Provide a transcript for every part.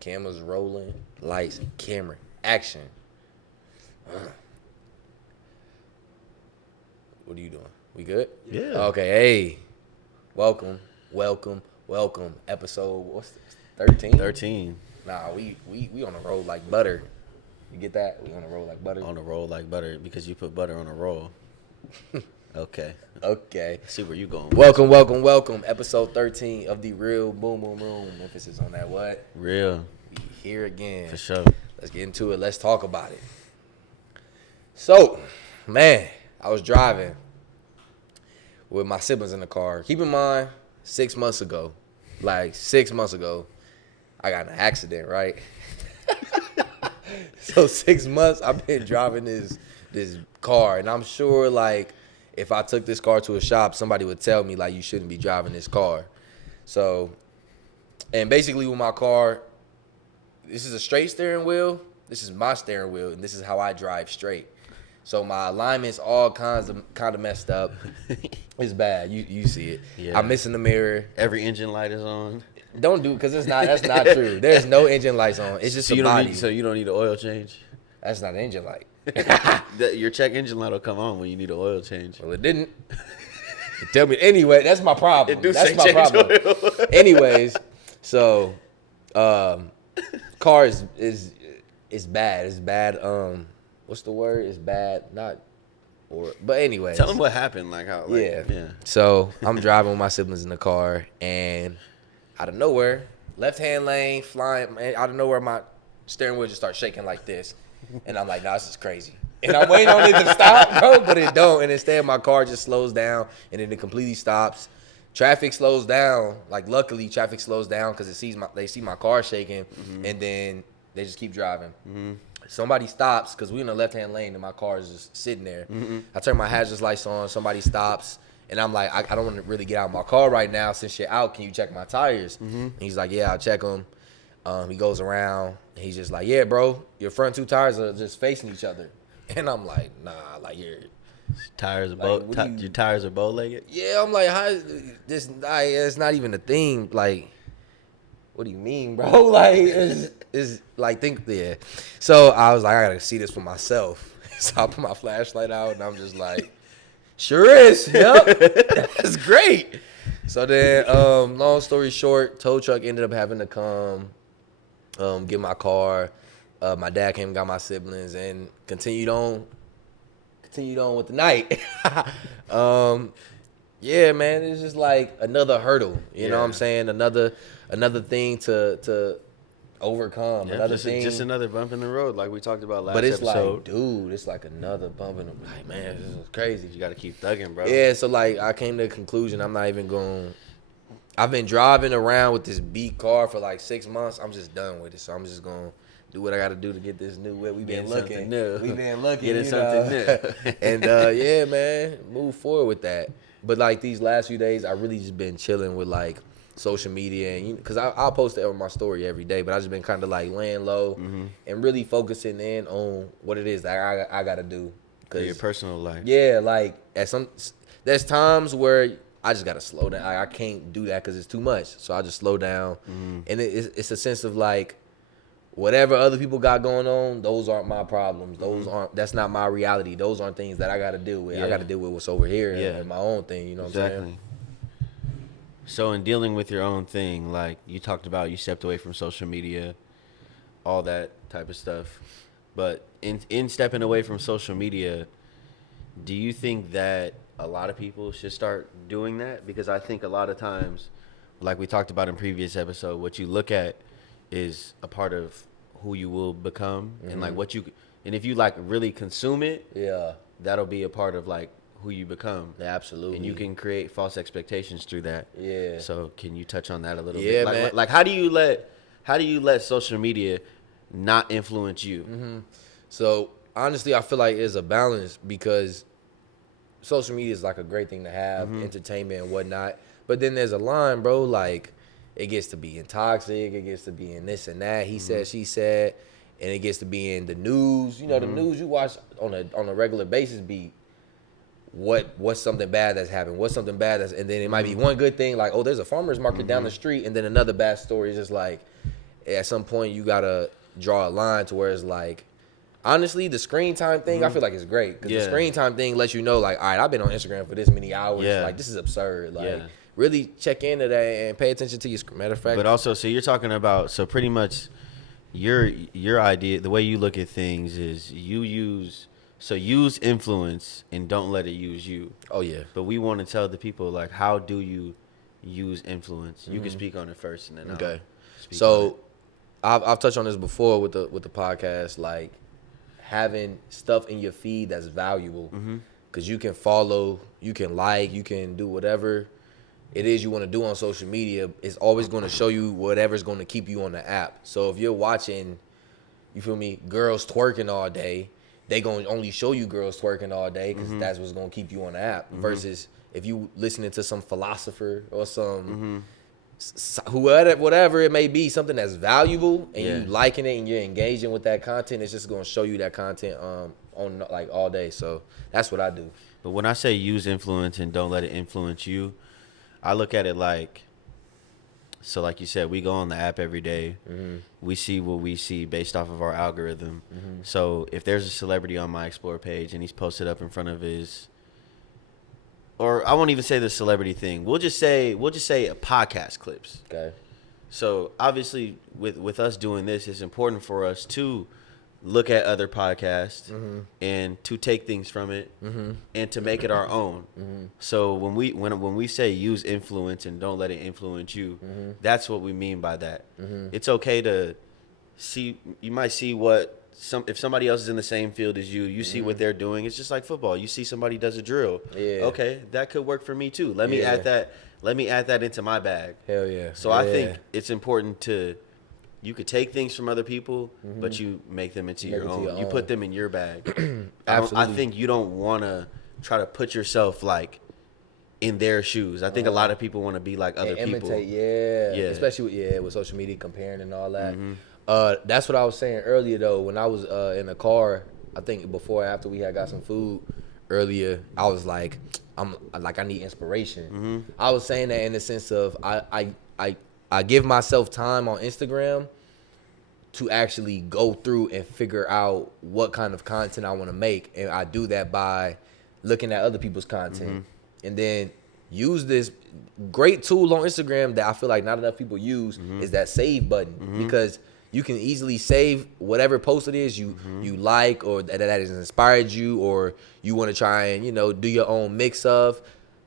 Cameras rolling, lights, camera, action. What are you doing? We good? Yeah. Okay, hey. Welcome. Episode, what's this? 13? 13. Nah, we on a roll like butter. You get that? We on a roll like butter. On a roll like butter because you put butter on a roll. Okay. Okay. See where you going. Welcome. Episode 13 of the Real Boom Boom Room. Emphasis on that what? Real. We here again. For sure. Let's get into it. Let's talk about it. So, man, I was driving with my siblings in the car. Keep in mind, 6 months ago, I got in an accident, right? So 6 months I've been driving this car, and I'm sure if I took this car to a shop, somebody would tell me you shouldn't be driving this car. So, and basically with my car, this is a straight steering wheel. This is my steering wheel, and this is how I drive straight. So my alignment's all kind of messed up. It's bad. You see it. Yeah. I'm missing the mirror. Every engine light is on. Don't do it because that's not true. There's no engine lights on. It's just a body. So you don't need an oil change? That's not an engine light. Your check engine light will come on when you need an oil change. Well, it didn't. Tell me anyway. That's my problem. It do That's say my change problem. oil. Anyways, so car is bad. It's bad. What's the word? It's bad. But anyways. Tell them what happened. Yeah. So I'm driving with my siblings in the car, and out of nowhere, left-hand lane flying. Man, out of nowhere, my steering wheel just starts shaking like this, and I'm like, nah, this is crazy. And I'm waiting on it to stop, bro, but it don't. And instead, my car just slows down, and then it completely stops. Traffic slows down. Luckily, traffic slows down because they see my car shaking, and then they just keep driving. Mm-hmm. Somebody stops because we're in the left-hand lane, and my car is just sitting there. Mm-hmm. I turn my hazards lights on. Somebody stops, and I'm like, I don't want to really get out of my car right now. Since you're out, can you check my tires? Mm-hmm. And he's like, yeah, I'll check them. He goes around, and he's just like, yeah, bro, your front two tires are just facing each other. And I'm like, nah, your tires are your tires are bow-legged? Yeah, I'm like, how is this? It's not even a thing. What do you mean, bro? Think there. So I was like, I gotta see this for myself. So I put my flashlight out, and I'm just like, sure is. Yep, that's great. So then, long story short, tow truck ended up having to come, get my car. My dad came and got my siblings, and continued on with the night. Yeah, man, it's just another hurdle. You know what I'm saying? Another thing to overcome. Yeah, another just another bump in the road, like we talked about last episode. But it's dude, it's another bump in the man, this is crazy. You got to keep thugging, bro. Yeah, so I came to the conclusion I'm not even going. I've been driving around with this beat car for 6 months. I'm just done with it, so I'm just going to do what I got to do to get this new whip. We've been looking. Getting something new. And yeah, man, move forward with that. But these last few days, I really just been chilling with social media, and because I'll post it on my story every day, but I just been kind of laying low and really focusing in on what it is that I got to do. Your personal life. Yeah, there's times where I just got to slow down. I can't do that because it's too much, so I just slow down. And it's a sense of whatever other people got going on, those aren't my problems. That's not my reality. Those aren't things that I got to deal with. Yeah. I got to deal with what's over here and my own thing, you know what I'm saying? So in dealing with your own thing, you talked about, you stepped away from social media, all that type of stuff. But in stepping away from social media, do you think that a lot of people should start doing that? Because I think a lot of times, like we talked about in previous episode, what you look at is a part of who you will become, and and if you really consume it, that'll be a part of who you become. Yeah, absolutely. And you can create false expectations through that. Yeah. So can you touch on that a little bit? Yeah, man. How do you let social media not influence you? Mm-hmm. So honestly, I feel it's a balance because social media is like a great thing to have, entertainment and whatnot. But then there's a line, bro, like it gets to being toxic, it gets to being this and that. He said, she said, and it gets to being the news. You know, the news you watch on a regular basis be what's something bad that's happened, what's something bad that's, and then it might be one good thing, like, oh, there's a farmer's market down the street, and then another bad story is just like, at some point you gotta draw a line to where it's like, honestly, the screen time thing, I feel like it's great, because the screen time thing lets you know, like, all right, I've been on Instagram for this many hours, like, this is absurd, like, really check into that and pay attention to your, matter of fact. But also, so you're talking about, so pretty much your idea, the way you look at things is use influence and don't let it use you. Oh yeah. But we want to tell the people, like, how do you use influence? You can speak on it first, and then okay. So I've touched on this before with the podcast, like having stuff in your feed that's valuable, because you can follow, you can like, you can do whatever it is you want to do on social media. It's always going to show you whatever's going to keep you on the app. So if you're watching, you feel me, girls twerking all day, they going to only show you girls twerking all day because that's what's going to keep you on the app. Versus if you listening to some philosopher or some whoever, whatever it may be, something that's valuable, and you liking it and you're engaging with that content, it's just going to show you that content on like all day. So that's what I do. But when I say use influence and don't let it influence you, I look at it like, so like you said, we go on the app every day. We see what we see based off of our algorithm. So if there's a celebrity on my Explore page and he's posted up in front of his, or I won't even say the celebrity thing. We'll just say a podcast clips. Okay. So obviously with us doing this, it's important for us to look at other podcasts and to take things from it and to make it our own. So when we say use influence and don't let it influence you, that's what we mean by that. It's okay to see, you might see what if somebody else is in the same field as you see what they're doing. It's just like football. You see somebody does a drill. Okay, that could work for me too. Let me add that into my bag. Hell yeah. So I think it's important to, you could take things from other people, but you make them into your own. You put them in your bag. Absolutely. I think you don't want to try to put yourself like in their shoes. I think a lot of people want to be like other people. Imitate, especially with social media, comparing and all that. That's what I was saying earlier though. When I was in the car, I think after we had got some food earlier, I was like, I need inspiration. I was saying that in the sense of I give myself time on Instagram to actually go through and figure out what kind of content I want to make. And I do that by looking at other people's content. And then use this great tool on Instagram that I feel like not enough people use is that save button. Because you can easily save whatever post it is you like, or that has inspired you, or you want to try and, do your own mix of.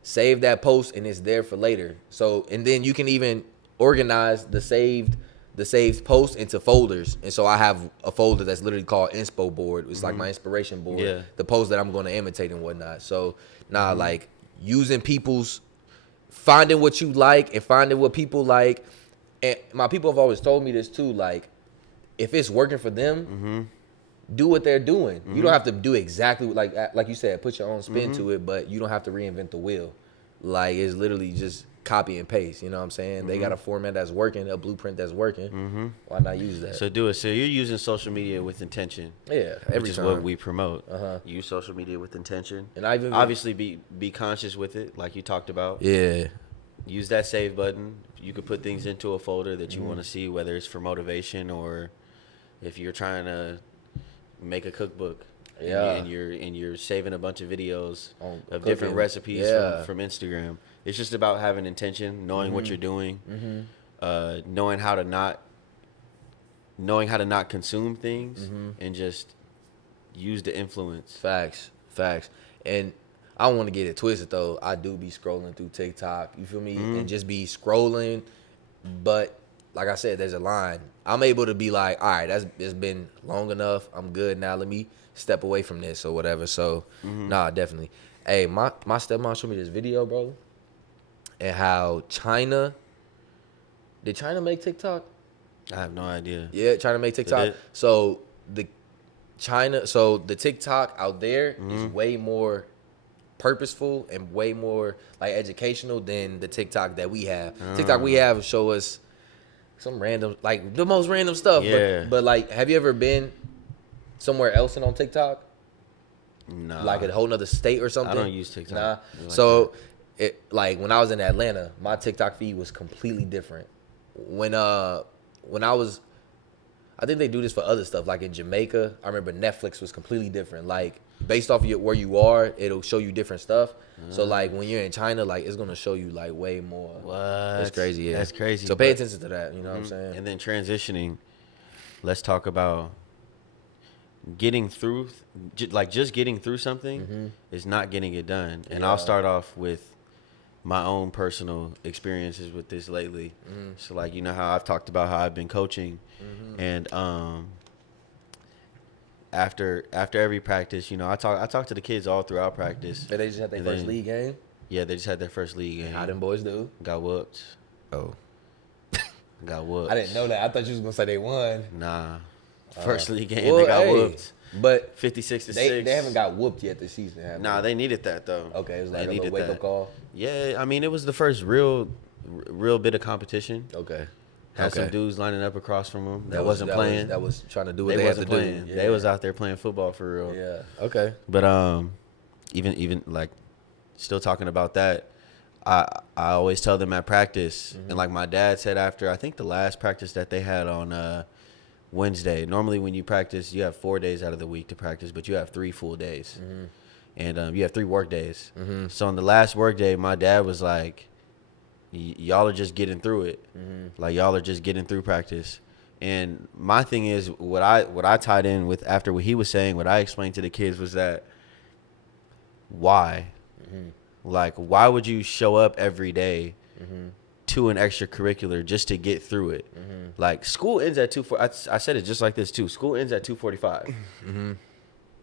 Save that post and it's there for later. So, and then you can even organize the saved posts into folders. And so I have a folder that's literally called Inspo board. It's like my inspiration board, the posts that I'm going to imitate and whatnot. So like using finding what you like and finding what people like. And my people have always told me this too, like, if it's working for them, do what they're doing. You don't have to do exactly like you said, put your own spin to it, but you don't have to reinvent the wheel. Like, it's literally just copy and paste. You know what I'm saying? They got a format that's working, a blueprint that's working. Why not use that? So do it. So you're using social media with intention. Yeah, which is what we promote. Use social media with intention, and obviously be conscious with it, like you talked about. Yeah. Use that save button. You could put things into a folder that you want to see, whether it's for motivation or if you're trying to make a cookbook. And you're saving a bunch of videos of different recipes from Instagram. It's just about having intention, knowing what you're doing, knowing how to not consume things, and just use the influence. Facts. And I don't want to get it twisted though. I do be scrolling through TikTok. You feel me? And just be scrolling, but like I said, there's a line. I'm able to be like, all right, it's been long enough. I'm good now. Let me step away from this or whatever. So, nah, definitely. Hey, my stepmom showed me this video, bro, and how did China make TikTok? I have no idea. Yeah, China made TikTok. So the TikTok out there is way more purposeful and way more like educational than the TikTok that we have. TikTok we have show us some random, like the most random stuff. Yeah. But like, have you ever been somewhere else and on TikTok? Nah. Like a whole nother state or something? I don't use TikTok. Nah. Like So, like when I was in Atlanta, my TikTok feed was completely different. When I was, I think they do this for other stuff. Like in Jamaica, I remember Netflix was completely different. Like based off of where you are, it'll show you different stuff. So like when you're in China, like it's gonna show you like way more. What? It's crazy. Yeah, That's crazy. So pay attention to that. You know what I'm saying? And then transitioning, let's talk about getting through, just getting through something is not getting it done. And I'll start off with my own personal experiences with this lately. So like, you know how I've talked about how I've been coaching, and after every practice, you know, I talk to the kids all throughout practice. And they just had their first league game. Yeah, they just had their first league game. How them boys do? Got whooped. Oh, Got whooped. I didn't know that. I thought you was gonna say they won. Nah. First league game, Well, they got hey, whooped. But 56-6. they haven't got whooped yet this season. Have Nah, they? they needed that though. Okay, it was like They a little needed wake that. up call. Yeah, I mean, it was the first real bit of competition. Okay. Had some dudes lining up across from them that was wasn't playing. That was trying to do what They they had to wasn't playing. do. They was out there playing football for real. Yeah. Okay. But even like still talking about that, I always tell them at practice, and like my dad said after I think the last practice that they had on Wednesday. Normally when you practice, you have 4 days out of the week to practice, but you have 3 full days, and you have 3 work days. So on the last work day, my dad was like, y'all are just getting through it. Like y'all are just getting through practice. And my thing is, what I tied in with after what he was saying, what I explained to the kids was that why? Like, why would you show up every day to an extracurricular just to get through it? Like, school ends at 2:40. I said it just like this too. School ends at 2:45.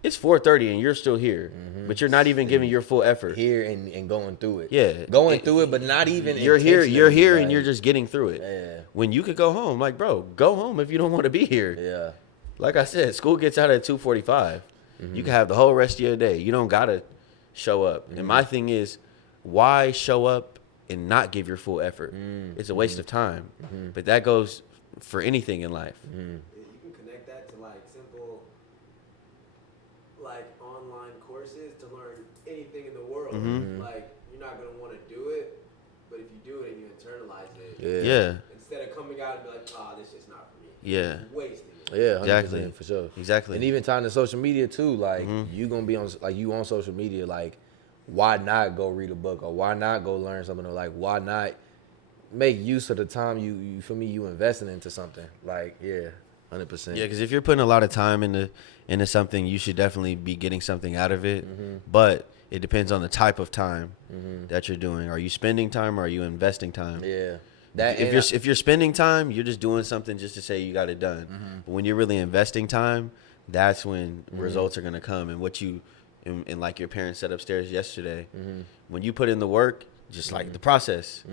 It's 4:30 and you're still here, but you're not even giving your full effort. Here and going through it. Yeah, Going through it, but not even. You're here, intentionally, and you're just getting through it. Yeah. When you could go home, like, bro, go home if you don't want to be here. Yeah. Like I said, school gets out at 2:45. You can have the whole rest of your day. You don't gotta show up. And my thing is, why show up and not give your full effort? It's a waste of time. But that goes for anything in life. You can connect that to like simple, like online courses to learn anything in the world. Like you're not gonna want to do it, but if you do it and you internalize it, Yeah. instead of coming out and be like, "Ah, this is not for me," Yeah. you're wasting it. Yeah, 100%, Exactly. for sure. Exactly. And even tying to social media too, like you gonna be on, like you on social media, like why not go read a book or why not go learn something, or like why not make use of the time you feel me, you investing into something. Like 100%. Yeah, because if you're putting a lot of time into something, you should definitely be getting something out of it. But it depends on the type of time that you're doing. Are you spending time or are you investing time? Yeah. If you're spending time, you're just doing something just to say you got it done. But when you're really investing time, that's when results are gonna come. And what you and like your parents said upstairs yesterday, when you put in the work, just like the process,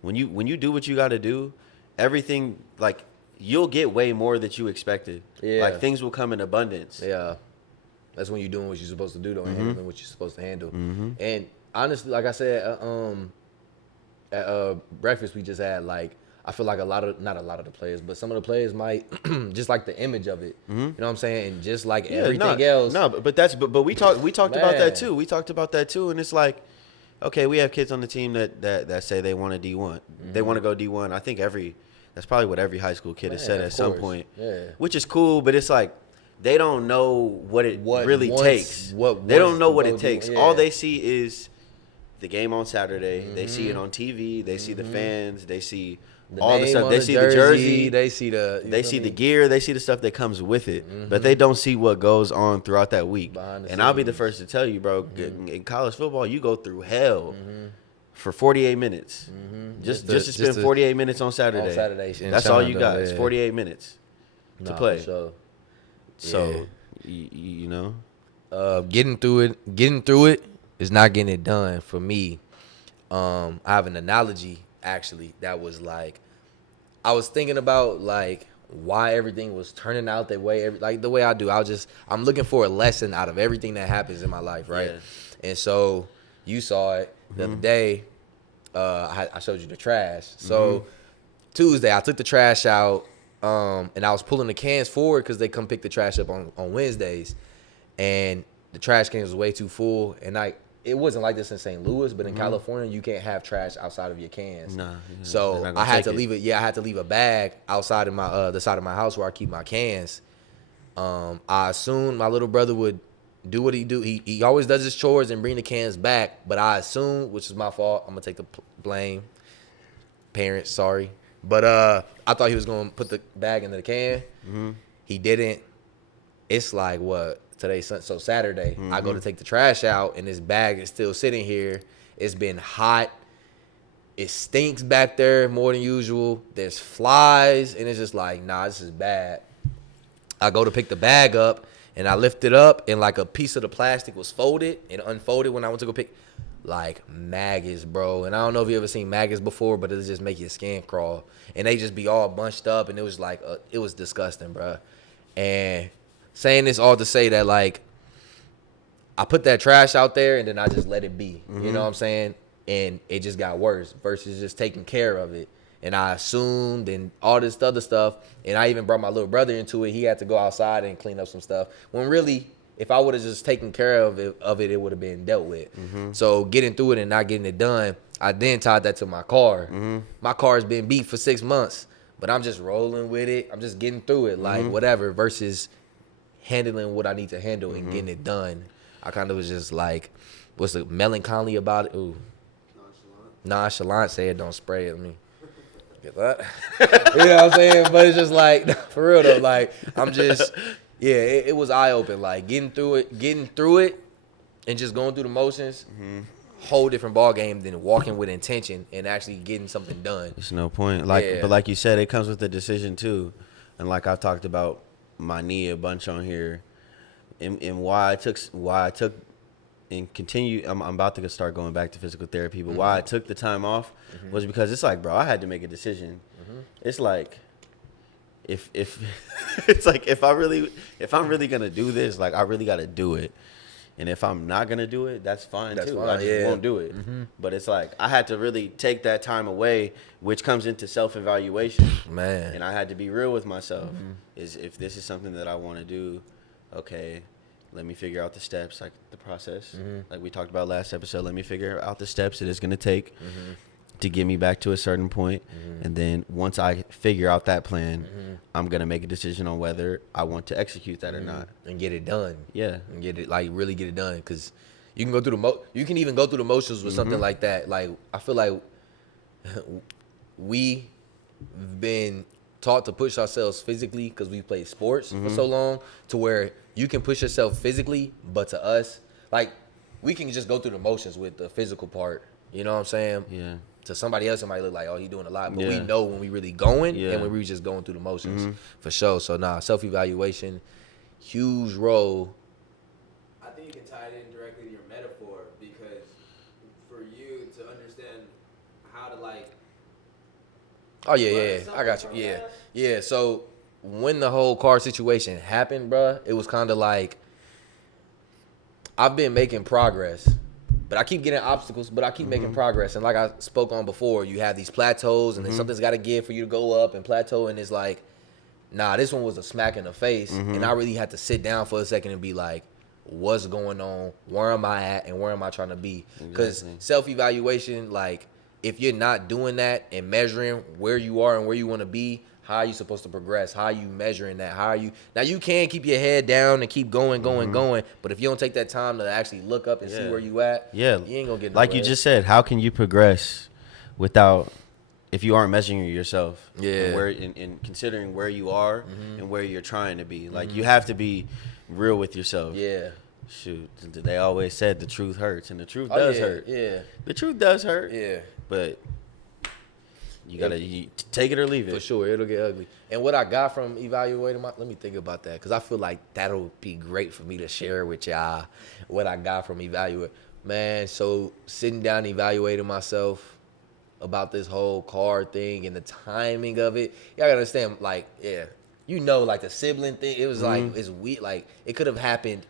when you do what you got to do, everything, like you'll get way more that you expected. Yeah. Like things will come in abundance. Yeah. That's when you're doing what you're supposed to do, though, and handling what you're supposed to handle. And honestly, like I said, at breakfast we just had, like, I feel like not a lot of the players, but some of the players might just like the image of it. You know what I'm saying? And just like everything else. No, but we talked about Man. that too. We talked about that too, and it's like, okay, we have kids on the team that say they want to D1. They want to go D1. I think that's probably what every high school kid has said of at some course. point. Yeah. Which is cool, but it's like they don't know what it really wants- takes. what They don't wants know to what go it takes. do, All yeah. they see is the game on Saturday. They see it on TV. They see the fans. They see all the name stuff. on They see the jersey. They see the. They see the gear, they see the stuff that comes with it, but they don't see what goes on throughout that week. Behind the And I'll be the scenes. first to tell you, bro, in college football, you go through hell for 48 minutes. Just to spend 48 minutes on Saturday. On Saturday in That's all you China, got. yeah. It's 48 minutes to Nah, play. for sure. So, you know, Getting through it is not getting it done for me. I have an analogy actually that was like, I was thinking about like why everything was turning out that way, like the way I do. I'm looking for a lesson out of everything that happens in my life, right? Yeah. And so you saw it the other day. I showed you the trash. So Tuesday, I took the trash out, and I was pulling the cans forward because they come pick the trash up on Wednesdays, and the trash cans was way too full. And it wasn't like this in St. Louis, but in California, you can't have trash outside of your cans. Nah, So I had to leave it. Yeah, I had to leave a bag outside of my the side of my house where I keep my cans. I assumed my little brother would do what he do. He always does his chores and bring the cans back. But I assumed, which is my fault, I'm gonna take the blame. Parents, sorry. But I thought he was gonna put the bag into the can. He didn't. It's like what today? So Saturday, I go to take the trash out, and this bag is still sitting here. It's been hot. It stinks back there more than usual. There's flies, and it's just like, nah, this is bad. I go to pick the bag up, and I lift it up, and like a piece of the plastic was folded and unfolded when I went to go pick. Like maggots, bro. And I don't know if you ever seen maggots before, but it'll just make your skin crawl. And they just be all bunched up, and it was like, it was disgusting, bro. And saying this all to say that, like, I put that trash out there, and then I just let it be. You know what I'm saying? And it just got worse versus just taking care of it. And I assumed and all this other stuff. And I even brought my little brother into it. He had to go outside and clean up some stuff. When really, if I would have just taken care of it would have been dealt with. So getting through it and not getting it done, I then tied that to my car. My car's been beat for 6 months, but I'm just rolling with it. I'm just getting through it, like whatever, versus handling what I need to handle and getting it done. I kind of was just like, what's the melancholy about it? Ooh. Nonchalant, say it, don't spray it. I mean, get that? You know what I'm saying? But it's just like, for real though, like, I'm just, yeah, it was eye-open. Like, getting through it, and just going through the motions, whole different ball game than walking with intention and actually getting something done. There's no point. But like you said, it comes with the decision too. And like I've talked about my knee a bunch on here, and why I took and continue. I'm about to start going back to physical therapy, but why I took the time off was because it's like, bro, I had to make a decision. It's like, if it's like if I'm really gonna do this, like I really gotta do it. And if I'm not gonna do it, that's fine too. Fine, I just won't do it. But it's like I had to really take that time away, which comes into self-evaluation. Man. And I had to be real with myself. Is if this is something that I want to do, okay, let me figure out the steps, like the process. Like we talked about last episode, let me figure out the steps it is gonna take to get me back to a certain point. And then once I figure out that plan, I'm gonna make a decision on whether I want to execute that or not, and get it done. Yeah, and get it, like, really get it done, because you can go through you can even go through the motions with something like that. Like, I feel like we've been taught to push ourselves physically because we played sports for so long, to where you can push yourself physically, but to us, like, we can just go through the motions with the physical part. You know what I'm saying? yeah. To somebody else, it might look like, oh, he's doing a lot. But we know when we really going and when we just going through the motions, for sure. So, self-evaluation, huge role. I think you can tie it in directly to your metaphor, because for you to understand how to, like... Oh, yeah. I got you. Yeah. So, when the whole car situation happened, bruh, it was kind of like, I've been making progress. But I keep getting obstacles, but I keep making progress. And like I spoke on before, you have these plateaus, and then something's got to give for you to go up and plateau. And it's like, nah, this one was a smack in the face. And I really had to sit down for a second and be like, what's going on? Where am I at? And where am I trying to be? Because self-evaluation, like, if you're not doing that and measuring where you are and where you want to be, how are you supposed to progress? How are you measuring that? How are you? Now, you can keep your head down and keep going. But if you don't take that time to actually look up and see where you at, you ain't going to get nowhere. Like you just said, how can you progress if you aren't measuring yourself? Yeah. And considering where you are and where you're trying to be. Like, you have to be real with yourself. Yeah. Shoot, they always said the truth hurts, and the truth does hurt. Yeah. The truth does hurt. Yeah. But you gotta take it or leave it. For sure, it'll get ugly. And what I got from evaluating let me think about that, because I feel like that'll be great for me to share with y'all. What I got from evaluate, man. So sitting down, evaluating myself about this whole car thing and the timing of it. Y'all gotta understand, like, like the sibling thing. It was like, it's weird. Like, it could have happened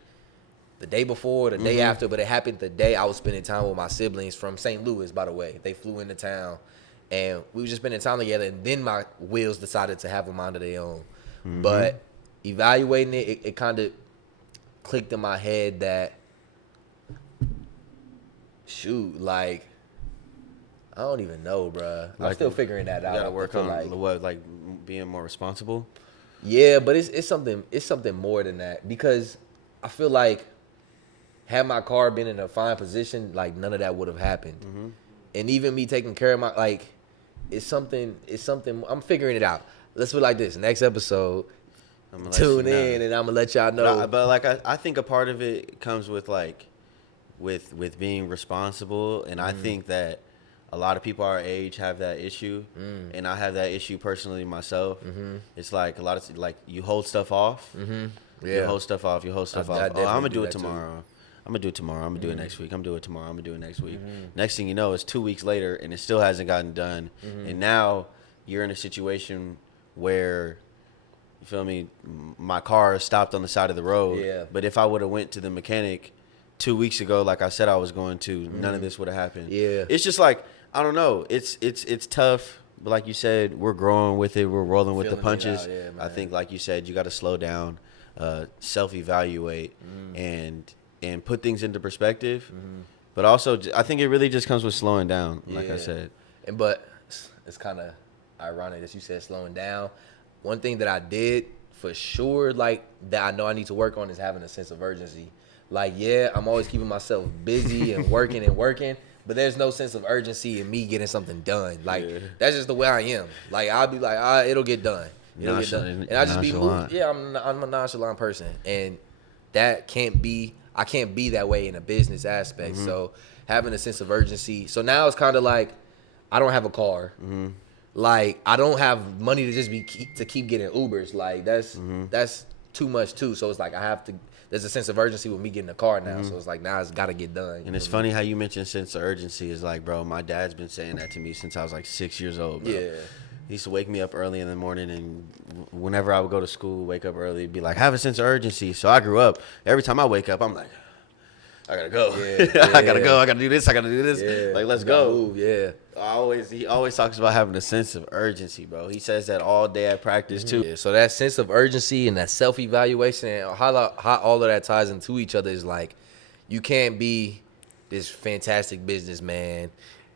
the day before, the day after, but it happened the day I was spending time with my siblings from St. Louis, by the way. They flew into town, and we were just spending time together, and then my wheels decided to have a mind of their own. But evaluating it kind of clicked in my head that, shoot, like, I don't even know, bruh. I'm Like, still figuring that out. You gotta work I feel on what, like being more responsible. Yeah, but it's something more than that, because I feel like had my car been in a fine position, like none of that would have happened. And even me taking care of my, like, it's something I'm figuring it out. Let's put it like this. Next episode, tune in and I'm gonna let y'all know. But like I think a part of it comes with like with being responsible, and I think that a lot of people our age have that issue, and I have that issue personally myself. It's like a lot of, like, you hold stuff off. You hold stuff off. You hold stuff off. I'm gonna do it tomorrow. I'm gonna do it tomorrow. I'm gonna do it next week. I'm gonna do it tomorrow. I'm gonna do it next week. Next thing you know, it's 2 weeks later, and it still hasn't gotten done. And now you're in a situation where, you feel me, my car is stopped on the side of the road. Yeah. But if I would have went to the mechanic 2 weeks ago, like I said I was going to, none of this would have happened. Yeah. It's just like, I don't know. It's tough. But like you said, we're growing with it. We're rolling with the Feeling it punches. out, yeah, I man. think, like you said, you got to slow down, self-evaluate, and put things into perspective. But also, I think it really just comes with slowing down, like I said. But it's kind of ironic that you said slowing down. One thing that I did for sure, like, that I know I need to work on, is having a sense of urgency. Like, yeah, I'm always keeping myself busy and working, but there's no sense of urgency in me getting something done. Like, that's just the way I am. Like, I'll be like, it'll get done. It'll get done. And I just be moved. Yeah, I'm a nonchalant person. And that I can't be that way in a business aspect. So having a sense of urgency. So now it's kind of like, I don't have a car. Like, I don't have money to just keep getting Ubers. Like, that's too much too. So it's like, there's a sense of urgency with me getting a car now. So it's like, now it's got to get done. And it's funny how you mentioned sense of urgency. Is like, bro, my dad's been saying that to me since I was like 6 years old, bro. Yeah. He used to wake me up early in the morning, and whenever I would go to school, wake up early, be like, have a sense of urgency. So I grew up, every time I wake up, I'm like, I gotta go. I gotta go. I gotta do this. I gotta do this. Yeah. Like, let's go. Move, yeah. He always talks about having a sense of urgency, bro. He says that all day at practice too. Yeah, so that sense of urgency and that self-evaluation and how all of that ties into each other is like, you can't be this fantastic businessman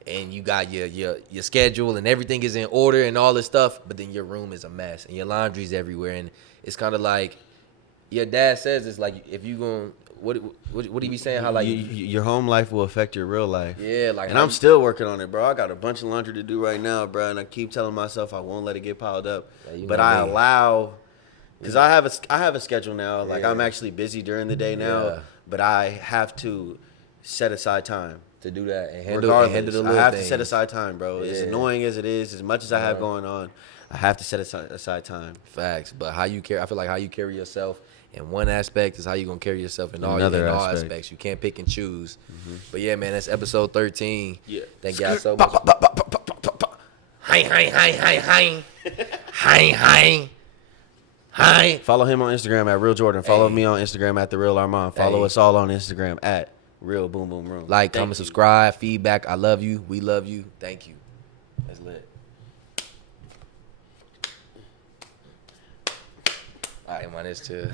and you got your schedule and everything is in order and all this stuff, but then your room is a mess and your laundry's everywhere. And it's kind of like, your dad says, it's like, if you going, what he be saying? How, like, your home life will affect your real life. Yeah, like, and I'm still working on it, bro. I got a bunch of laundry to do right now, bro, and I keep telling myself I won't let it get piled up. Yeah, but I allow, because I have a schedule now. Like, I'm actually busy during the day now, but I have to set aside time to do that and handle the little I have things. to set aside time, bro. As annoying as it is, as much as I have going on, I have to set aside time. Facts. But I feel like how you carry yourself in one aspect is how you gonna carry yourself in all aspects. You can't pick and choose. But yeah, man, that's episode 13. Yeah. Thank y'all so much. Hi. Follow him on Instagram at Real Jordan. Follow me on Instagram at The Real Armand. Follow us all on Instagram at Real Boom Boom Room. Like, comment, subscribe, feedback. I love you. We love you. Thank you. That's lit. All right, man, this too.